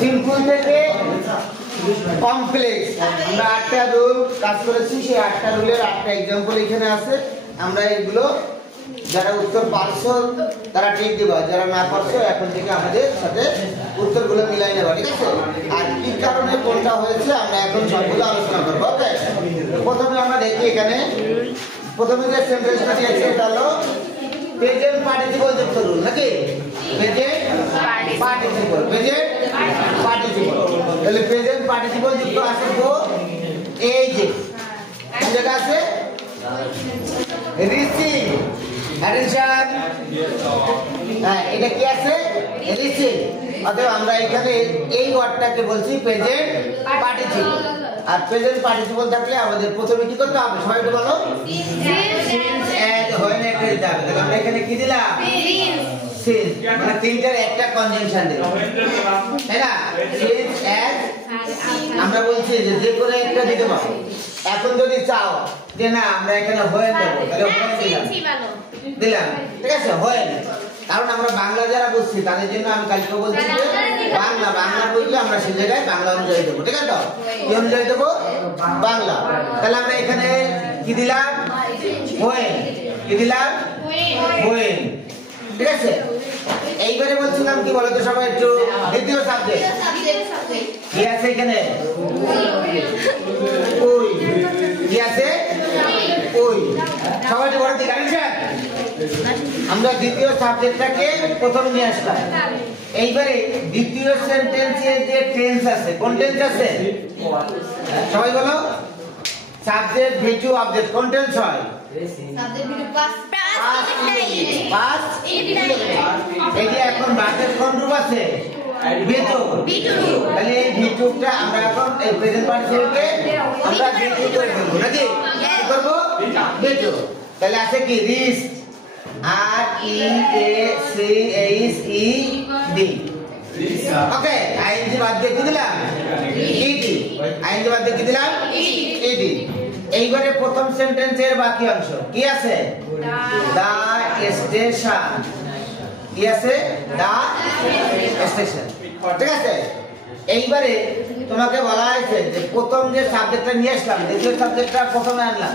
Simple থেকে complex আমরা 8টা rule কাজ করেছি, সেই 8টা রুলের 8টা एग्जांपल এখানে আছে। আমরা এগুলো যারা উত্তর পারছো তারা ঠিক দিবা, যারা না পারছো এখন থেকে আমাদের সাথে উত্তরগুলো মিলাই নেবা, ঠিক আছে? আর কি কারণে কোনটা হয়েছে আমরা এখন সবগুলো আলোচনা করব। ওকে, প্রথমে আমরা দেখি এখানে প্রথমে যে সেন্টেন্সটা দিয়েছে এটা হলো প্রেজেন্ট পার্টিসিপল যুক্ত রুল, নাকি? Present participle, present participle. তাহলে প্রেজেন্ট পার্টিসিপল যুক্ত আছে তো এই যে জায়গা আছে রিসিভ, অ্যাটেনশন, হ্যাঁ এটা কি আছে রিসিভ। অতএব আমরা এখানে এই ওয়ার্ডটাকে বলছি প্রেজেন্ট পার্টিসিপল। আর প্রেজেন্ট পার্টিসিপল থাকলে আমাদের প্রথমে কি করতে হবে সবাই একটু বলো? সিন্স এজ হয় একটা দিতে হবে। তাহলে আমরা এখানে কি দিলাম? সিন্স, মানে তিনটার একটা কনজাংশন দিলাম, তাই না? সিন্স এজ আমরা বলছি যে করে একটা দিতে পারো। এখন যদি চাও যে না আমরা এখানে হয় দেব, তাহলে হয় দিলাম, ঠিক আছে? হয়, কারণ আমরা বাংলা যারা বুঝছি তাদের জন্য আমি কালকে বলছি যে বাংলা বললে আমরা সেই জায়গায় বাংলা অনুযায়ী দেবো, ঠিক আছে? তো কি অনুযায়ী দেবো? বাংলা। তাহলে আমরা এখানে কি দিলাম? হোয়েন। কি দিলাম? হোয়েন, ঠিক আছে? এইবারে বলছিলাম কি বলতো সবাই একটু, দ্বিতীয় সাবজেক্ট কি আছে এখানে? ওই কি আছে? ওই। সবাই বড় দিকে আনছেন। আমরা দ্বিতীয় সাবজেক্টটাকে প্রথমে নিয়ে আসলাম। এইবারে দ্বিতীয় সেন্টেন্সে যে টেন্স আছে, কোন টেন্স আছে সবাই বলো? সাবজেক্ট ভিটু অবজেক্ট, কোন টেন্স হয়? সাবজেক্ট ভিটু পাস্ট এই যে এখন বাক্যের কোন রূপ আছে? ভিটু। তাহলে এই ভিটুটা আমরা এখন এই প্রেজেন্ট পার্টিসিপলকে আমরা ভিটু করে দেব, নাকি? কি করব? ভিটু। তাহলে আছে কি? Reach, R E A C H E D. Okay, ING বাদ দিয়ে কি দিলাম? ইডি। আইএনজি বাদ দিয়ে কি দিলাম? ইডি। এইবারে প্রথম সেন্টেন্সের বাকি অংশ কি আছে? দা স্টেশন। কি আছে? দা স্টেশন, ঠিক আছে? এইবারে তোমাকে বলা হয়েছে যে প্রথম যে সাবজেক্টটা নিয়ে আসলাম, দ্বিতীয় সাবজেক্টটা প্রথমে আনলাম,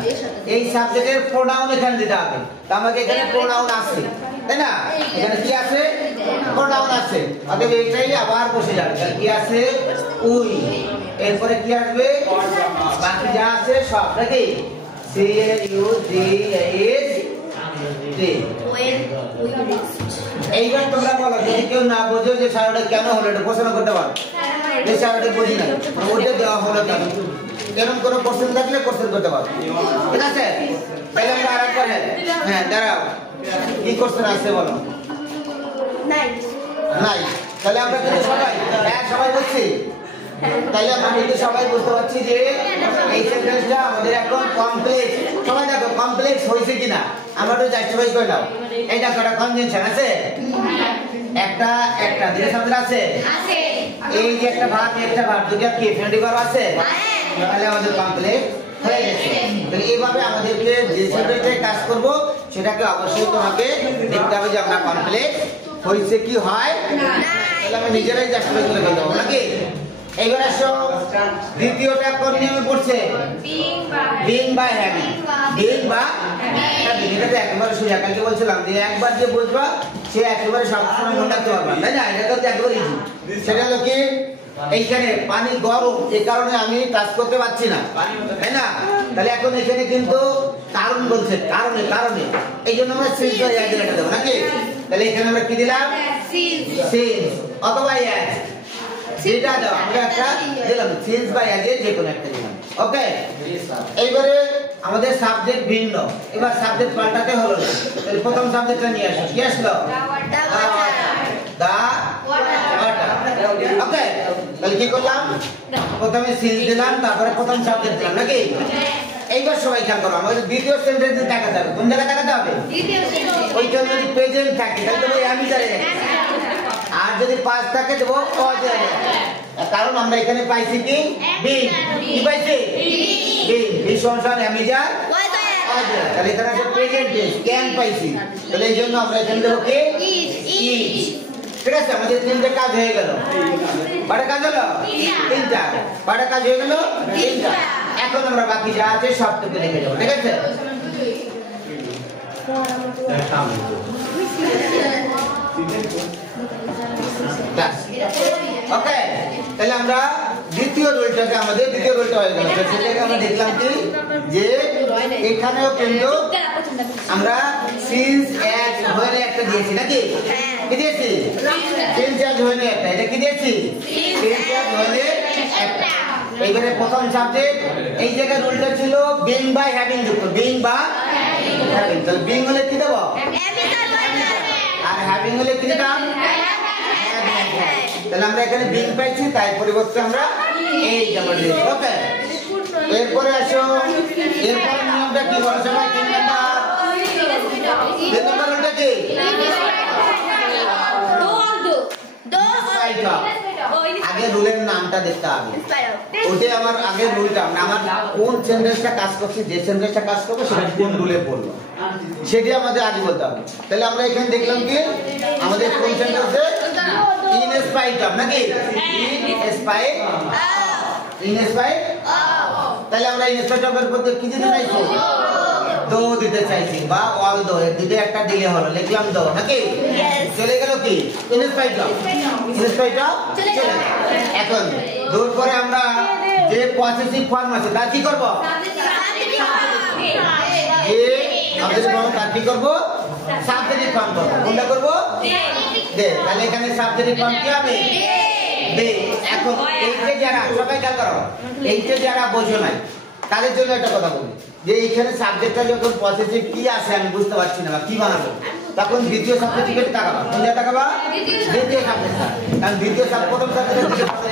এই সাবজেক্টের প্রোনাউন এখানে দিতে হবে। তো আমাকে এখানে প্রোনাউন আছে, তাই না? এখানে কি আছে? প্রোনাউন আছে। অতএব এটাই আবার বসে যাবে। কি আছে? উই। এরপরে কি আসবে? বাকি যা আছে সব, নাকি? C A U G H T. এইবার তোমরা বলো, যদি কেউ না বোঝো যে সারাটা কেন হলো, এটা প্রশ্ন করতে পারো যে সারাটা বুঝি না ওটা দেওয়া হলো কেন, এরকম কোনো কোশ্চেন থাকলে কোশ্চেন করতে পারো, ঠিক আছে? তাহলে আমরা আরেকবার হ্যাঁ দাঁড়াও, কি কোশ্চেন আছে বলো? নাই। তাহলে আমরা কিন্তু সবাই সবাই বুঝছি। তাহলে আমরা কিন্তু সবাই বুঝতে পারছি যে এই সেন্টেন্সটা আমাদের এখন কমপ্লেক্স। সবাই দেখো কমপ্লেক্স হয়েছে কিনা আমরা একটু জাস্টিফাই করে দাও। এই দেখো একটা কনজাংশন আছে, একটা দুটো শব্দ আছে, এই যে একটা ভাব দুটো কি ফ্রেন্ডলি ভার্ব আছে, তাহলে আমাদের কমপ্লেক্স হয়ে গেছে। তাহলে এইভাবে আমাদেরকে যে সেন্টেন্সে কাজ করব সেটাকে অবশ্যই তোমাকে দেখতে হবে যে আমরা কমপ্লেক্স হয়েছে কি হয় না। তাহলে আমরা নিজেরাই জাস্টিফাই করে দেবো, নাকি? এইবার আসো দ্বিতীয়টা কোন নিয়মে পড়ছে? বিং বা হ্যাভিং। বিং বা হ্যাভিং, এটা তো একেবারে সোজা। কালকে বলছিলাম যে একবার যে বুঝবা সে একেবারে সবসময় মনে রাখতে পারবা, তাই না? এটা তো একেবারে ইজি। সেটা হলো কি, এইখানে পানি গরম, এই কারণে আমি কাজ করতে পারছি না, তাই না? তাহলে এখন এখানে কিন্তু কারণ বলছে, কারণে এই জন্য আমরা সিন্স বা অ্যাজ এটা দেবো, নাকি? তাহলে এখানে আমরা কি দিলাম? সিন্স অথবা অ্যাজ, যেটা দাও আমরা একটা দিলাম, সিন্স বা অ্যাজ যে কোনো একটা দিলাম। ওকে, এইবারে আমাদের সাবজেক্ট ভিন্ন, এবার সাবজেক্ট পাল্টাতে হলো না। তাহলে প্রথম সাবজেক্টটা নিয়ে আসো, কি আসলো? দা ওয়াটার। ওকে, তাহলে কি করলাম? প্রথমে সিন্স দিলাম, তারপরে প্রথম সাবজেক্ট দিলাম, নাকি? এইবার সবাই খেয়াল করো, আমাদের দ্বিতীয় সেন্টেন্সে তাকাতে হবে। কোন জায়গায় তাকাতে হবে? ওইখানে যদি প্রেজেন্ট থাকে তাহলে তো ওই আমি জানি, আর যদি পাস থাকে দেবো অজানা। কারণ আমরা এখানে পাইছি কি? বিং। কি পাইছি? বিং। বিশ্বংশন অ্যামিজার অজানা। তাহলে এখানে আছে প্রেজেন্ট টেন্স, ক্যান পাইছি। তাহলে এই জন্য আমরা এখানে দেবো কি? ইজ। ঠিক আছে আমাদের তিনটে কাজ হয়ে গেল কয়টা কাজ হলো তিনটা কয়টা কাজ হয়ে গেল তিনটা এখন আমরা বাকি যা আছে সবটুকু লিখে দেবো ঠিক আছে ওকে তাহলে আমরা দ্বিতীয় রুলটাকে আমাদের দ্বিতীয় রুলটা হয়ে গেল সেটাকে আমরা দেখলাম কি যে এখানেও কিন্তু আমরা সিন্স অ্যাজ হয়ে একটা দিয়েছি নাকি কি দিয়েছি সিন্স অ্যাজ হয়ে একটা এটা কি দিয়েছি সিন্স অ্যাজ হয়ে একটা এইবারে প্রথম সাবজেক্ট এই জায়গায় রুলটা ছিল বিং বাই হ্যাভিং যুক্ত বিং বা হ্যাভিং তো বিং হলে কি দেব আর হ্যাভিং হলে কি দিতাম তাহলে আমরা এখানে বিং পাইছি তাই পরিবর্তে আমরা এই জমা দিয়েছি ওকে এরপরে আসো এরপরে নিয়মটা কি বলো সবাই তিন নাম্বার রুলটা কি আগে রুলের নামটা দেখতে হবে ওইটাই আমার আগের রুলটা আমার কোন সেন্টেন্সটা কাজ করছে যে সেন্টেন্সটা কাজ করবে সেটা কোন রুলে পড়লো সেটি আমাদের আগে বলতে হবে তাহলে আমরা এখানে দেখলাম কি আমাদের কোন সেন্টেন্সে ইন স্পাইট অফ নাকি ইন স্পাইট তাহলে আমরা ইন স্পাইট অফ এর মধ্যে কি দিতে চাইছি দো দিতে চাইছি বা অল দো এর দিতে একটা দিলে হলো লিখলাম দো নাকি চলে গেল কি ইন স্পাইট অফ চলে গেল এখন দোর পরে আমরা যে পসেসিভ ফর্ম আছে তার কি করব আমাদের বড় কাজ কি করব সাবজেক্টিভ ফর্ম করব কোনটা করব দে তাহলে এখানে সাবজেক্টিভ ফর্ম কি হবে দে এখন এইটা যারা সবাই খেয়াল করো এইটা যারা বোঝো নাই তাদের জন্য একটা কথা বলি যে এইখানে সাবজেক্টটা যখন পসেসিভ কি আছে আমি বুঝতে পারছি না কি বানাবো তখন দ্বিতীয় সাবজেক্টে তাকাবা কোনটা তাকাবা দ্বিতীয় সাবজেক্ট কারণ দ্বিতীয় সাবজেক্ট প্রথম সাবজেক্ট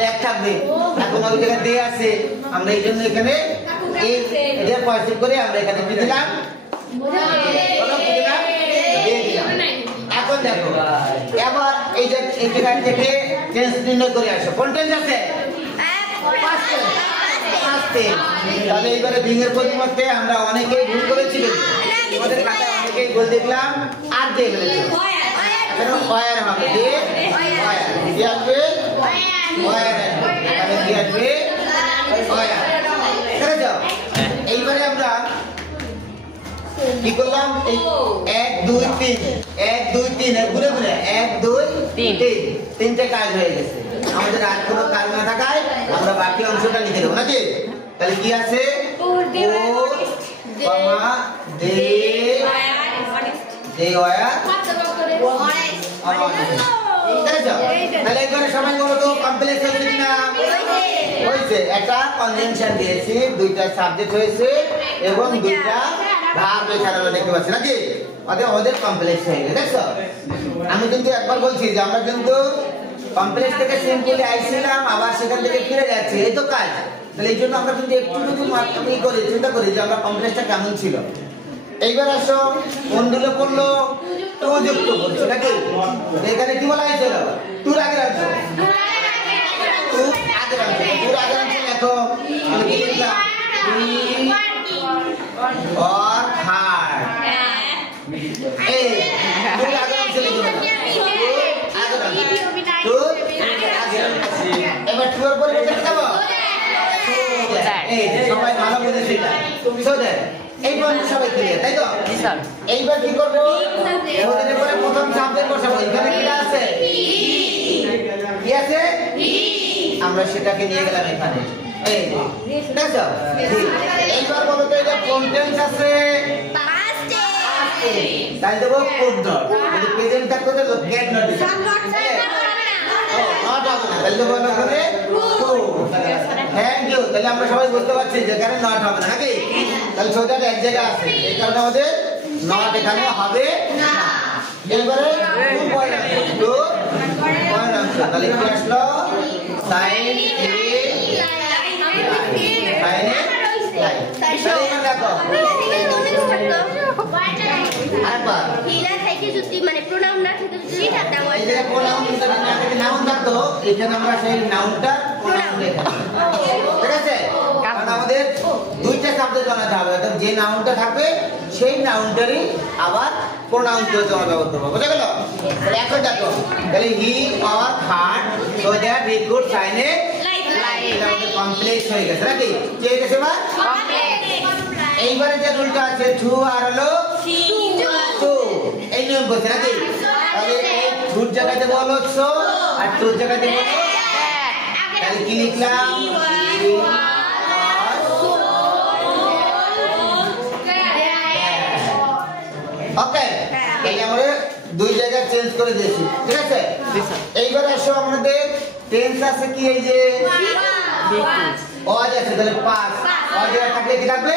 এক থাকবে এখন ওই জায়গায় দে আছে আমরা এই জন্য এখানে এই এর পসেসিভ করে আমরা এখানে কি দিলাম এখন দেখো এবার এই যে এই জায়গা থেকে টেন্স নির্ণয় করে আসো কোন টেন্স আছে তাহলে এইবারে বিংয়ের পরিবর্তে আমরা অনেকেই ভুল করেছি আমাদের খাতায় অনেকেই ভুল দেখলাম আর দিয়ে ফেলেছি এখন ওয়ার হবে দিয়ে ওয়ার কি আসবে ওয়ার তাহলে কি আসবে ওয়ার করে দাও এইবারে আমরা কি করলাম এই 1 2 3 ঘুরে ঘুরে 1 2 3 তিনটে কাজ হয়ে গেছে আমাদের আর কোনো কাজ না থাকায় আমরা বাকি অংশটা লিখে দেব নাকি তাহলে কি আছে কমা দে ওয়া তাহলে এখানে সবাই বলো তো কমপ্লেক্স হয়েছে কিনা হয়েছে একটা কনজেনশন দিয়েছি দুইটা সাবজেক্ট হয়েছে এবং দুইটা ভার্ব এখানে আমরা দেখতে পাচ্ছি নাকি ওদের কমপ্লেক্স হয়ে গেছে দেখছো আমি কিন্তু একবার বলছি যে আমরা কিন্তু কমপ্লেক্স থেকে সিম্পলি আইছিলাম আবার সেখান থেকে ফিরে যাচ্ছি এই তো কাজ তাহলে এই জন্য আমরা কিন্তু একটু যদি করি চিন্তা করি যে আমরা কমপ্লেক্সটা কেমন ছিল এইবার আসো কোনগুলো পড়লো টু যুক্ত করছে নাকি এখানে কি বলা হয়েছিল টুর আগের অংশ টুর আগের অংশ দেখো কি লিখলাম और हार्ड এই টুর আগের অংশ লিখলাম এবার টুর পরে কি দেব এই সবাই ভালো বুঝেছে এটা সো দ্যাট এই পয়েন্ট সবাই ক্লিয়ার তাই তো স্যার এইবার কি করব ওদের পরে প্রথম সাবজেক্ট বসাবো এখানে কি আছে কি আছে আমরা সেটাকে নিয়ে গেলাম এখানে এই দেখো এইবার বলো তো এটা কোন টেন্স আছে পাস্ট টেন্স তাই দেব কোড নট যদি প্রেজেন্ট থাকতো তো গেট নট দিতে তাহলে বলো ওখানে থ্যাংক ইউ তাহলে আমরা সবাই বুঝতে পারছি যে এখানে নট হবে না নাকি তাহলে সোজা এক জায়গায় আছে এই কারণে আমাদের নট এখানে হবে না এইবারে টু পয়েন্ট তাহলে কি আসলো সাইন এ সাইন এ লাইন তাহলে দেখো আরেকবার হিলা থেকে যদি মানে প্রোনাউন না থাকে যদি থাকতে হয় এই যে প্রোনাউন যদি না থাকে নাউন থাকতো এখানে আমরা সেই নাউনটা প্রোনাউন লেখা ঠিক আছে কারণ আমাদের দুইটা শব্দ জানাতে হবে অর্থাৎ যে নাউনটা থাকবে সেই নাউনটারই আবার প্রোনাউন দিয়ে তোমার ব্যবহার করবো, বুঝা গেল? তাহলে এখন দেখো, তাহলে he or hurt so that he could sign a এটা আমাদের কমপ্লেক্স হয়ে গেছে নাকি? কি হয়ে গেছে? এইবারে যে রুলটা আছে টু আর হলো টু, এই নিয়ম বলছে নাকি? তাহলে এই টুর জায়গায় দেবো হলো সো আর টুর জায়গায় দেবো হলো তাহলে কি লিখলাম? ওকে, তাহলে আমরা দুই জায়গায় চেঞ্জ করে দিয়েছি, ঠিক আছে? এইবার আসো আমাদের টেন্স আছে কি এই যে অজ আছে, তাহলে পাস অজ থাকলে কি থাকবে?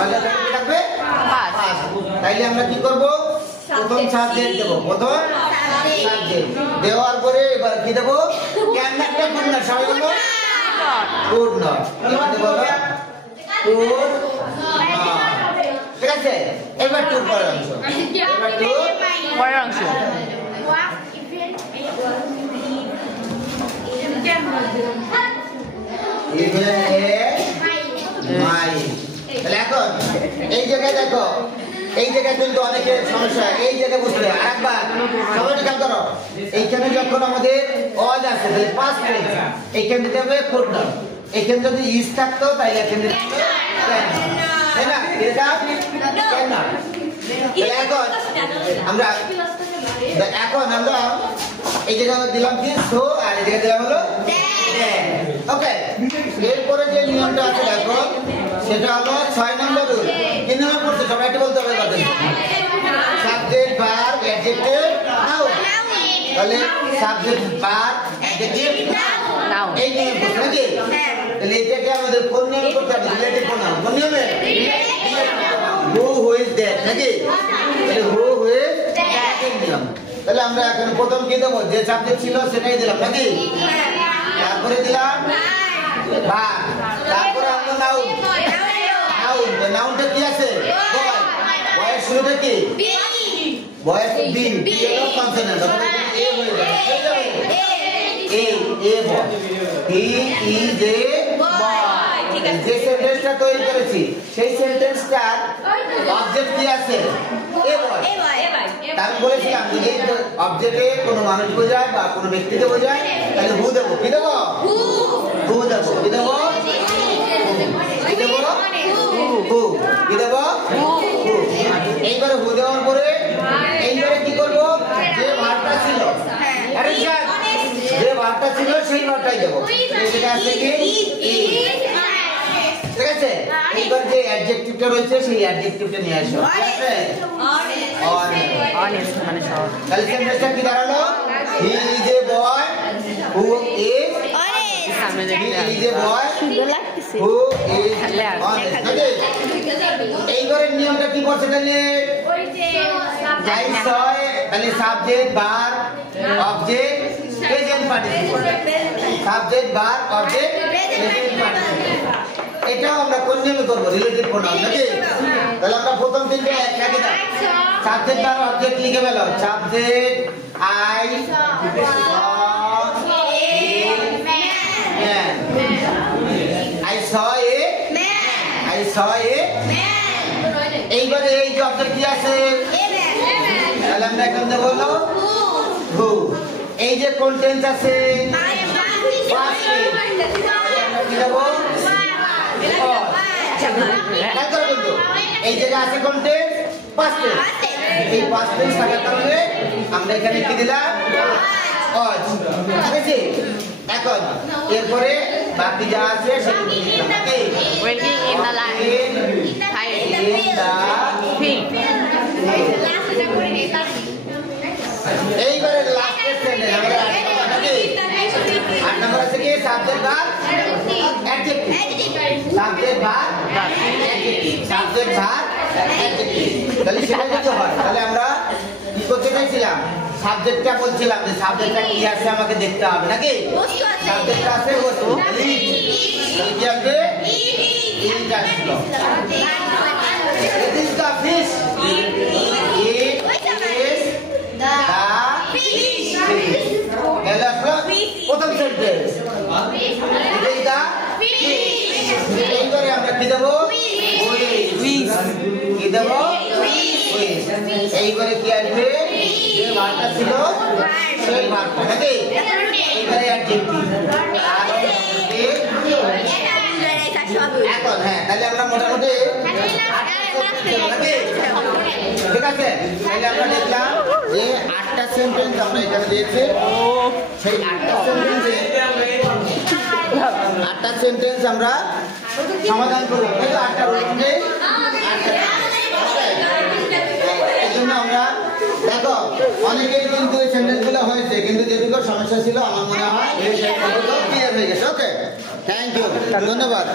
অজ থাকলে কি থাকবে? পাস। তাইলে আমরা কি করব? প্রথম সাবজেক্ট দেব, প্রথম সাবজেক্ট দেওয়ার পরে এবার কি দেব? ক্যান না একটা গুড না, সবাই বলো গুড না, কি বলো? গুড না, ঠিক আছে? এবার টু পরের অংশ, এবার টু পরের অংশ ইভেন এ মাই। তাহলে এখন এই জায়গায় দেখো, এই জায়গায় কিন্তু অনেকের সমস্যা, এই জায়গায় বুঝতে হবে। আরেকবার সবাই খেয়াল করো, এইখানে যখন আমাদের অজ আছে তাহলে পাস্ট টেন্স, এইখানে দিতে হবে ফুল নাউন, এইখানে যদি ইজ থাকতো তাহলে এখানে দিতে হবে তাই না? এটা কেন না? এখন আমরা এই জায়গায় দিলাম কি সো আর এই জায়গায় দিলাম হলো ওকে। এরপরে যে নিয়মটা আছে দেখো, সেটা হলো 6 নম্বর রুল। কি নিয়ম পড়ছে সবাই একটু বলতে হবে কথা। সাবজেক্ট ভার্ব অ্যাডজেক্টিভ নাউন, তাহলে সাবজেক্ট ভার্ব অ্যাডজেক্টিভ নাউন এই নিয়ম পড়ছে নাকি? তাহলে এটাকে আমাদের কোন নিয়ম করতে হবে? Relative pronoun. কোন নিয়মে? হু হু ইজ দ্যাট নাকি? তাহলে হু হু ইজ দ্যাট নিয়ম। তাহলে আমরা এখন প্রথম কি দেবো? যে সাবজেক্ট ছিল সেটাই দিলাম নাকি? তারপরে দিলাম ভার্ব, তারপরে আমরা নাউন। নাউন, নাউনটা কি আছে? বয়। বয়ের শুরুটা কি? বয়ের বি, বি হলো কনসোনেন্ট, তখন এ হয়ে যাবে। এ এ বয়, হি ইজ এ বয়। যে সেন্টেন্সটা তৈরি করেছি সেই সেন্টেন্সটার অবজেক্ট কি আছে? এ বয়। আমি বলেছিলাম যদি অবজেক্টে কোনো মানুষ বোঝায় বা কোনো ব্যক্তিকে বোঝায় তাহলে হু দেবো। কি দেবো? হু দেবো। কি দেবো? কি দেবো? হু। কি দেবো? হু। এইবারে হু দেওয়ার পরে এইবারে কি করবো? যে ভার্বটা ছিল, যে ভার্বটা ছিল সেই ভার্বটাই দেবো। এটা আছে কি? ঠিক আছে? এইবার যে অ্যাডজেক্টিভটা রয়েছে সেই অ্যাডজেক্টিভটা নিয়ে আসো। ঠিক আছে? অনেস্ট মানে সহজ। তাহলে সেন্টেন্সটা কি দাঁড়ালো? He is a boy who is সামনে দেখতে হি ইজ এ বয় সুন্দর লাগতেছে। হু ইজ অনেস্ট নাকি? এইবারের নিয়মটা কি করছে তাহলে? আই স তাহলে subject verb object present participle. Subject verb object present participle. এটাও আমরা কোন নিয়মে করব? রিলেটিভ প্রোনাউন নাকি? তাহলে আমরা প্রথম তিনটে একসাথে দাও। সাবজেক্ট ভার্ব অবজেক্ট লিখে ফেলো। Subject I I saw a I saw a এইবারে এই যে অবজেক্ট কি আছে? তাহলে আমরা এখন দেব হলো হু। এই যে কোন টেন্স আছে? Past tense. কি দেব? খেয়াল করো কিন্তু এই জায়গায় আছে কোন টেন্স? Past tense. এই পাস্ট টেন্স থাকার কারণে আমরা এখানে কি দিলাম? অজ। ঠিক আছে? এখন এরপরে বাকি যা আছে সেগুলো লিখলাম নাকি? ওয়েটিং ইন দ্য লাইন এইবারে লাস্টের সেন্টেন্স আমরা নাকি? 8 নম্বর আছে কি? Subject verb adjective. Subject verb adjective. Subject verb adjective. তাহলে সেটা যদি হয় তাহলে আমরা কি করতে চাইছিলাম? সাবজেক্টটা বলছিলাম যে সাবজেক্টটা কি আছে আমাকে দেখতে হবে নাকি? সাবজেক্টটা আছে বস্তু। তাহলে কি আসবে? ইট আসলো। It is the fish. It is the fish. তাহলে আসলো প্রথম sentence. It is the fish. এইবারে আমরা কি দেবো? উইস। কি দেবো? উইস। এইবারে কি আসবে যে ভার্বটা ছিল সেই ভার্বটা নাকি এইবারে অ্যাডজেক্টিভ এখন হ্যাঁ তাহলে আমরা মোটামুটি ঠিক আছে তাহলে আমরা দেখলাম যে 8টা সেন্টেন্স আমরা এখানে দিয়েছি সেই 8টা সেন্টেন্সে 8টা সেন্টেন্স আমরা সমাধান করব কিন্তু 8টা রয়েছে 8টা এই জন্য আমরা দেখো অনেকেই কিন্তু এই সেন্টেন্সগুলো হয়েছে কিন্তু যেগুলো সমস্যা ছিল আমার মনে হয় এই সেন্টেন্সগুলো ক্লিয়ার হয়ে গেছে ওকে থ্যাংক ইউ ধন্যবাদ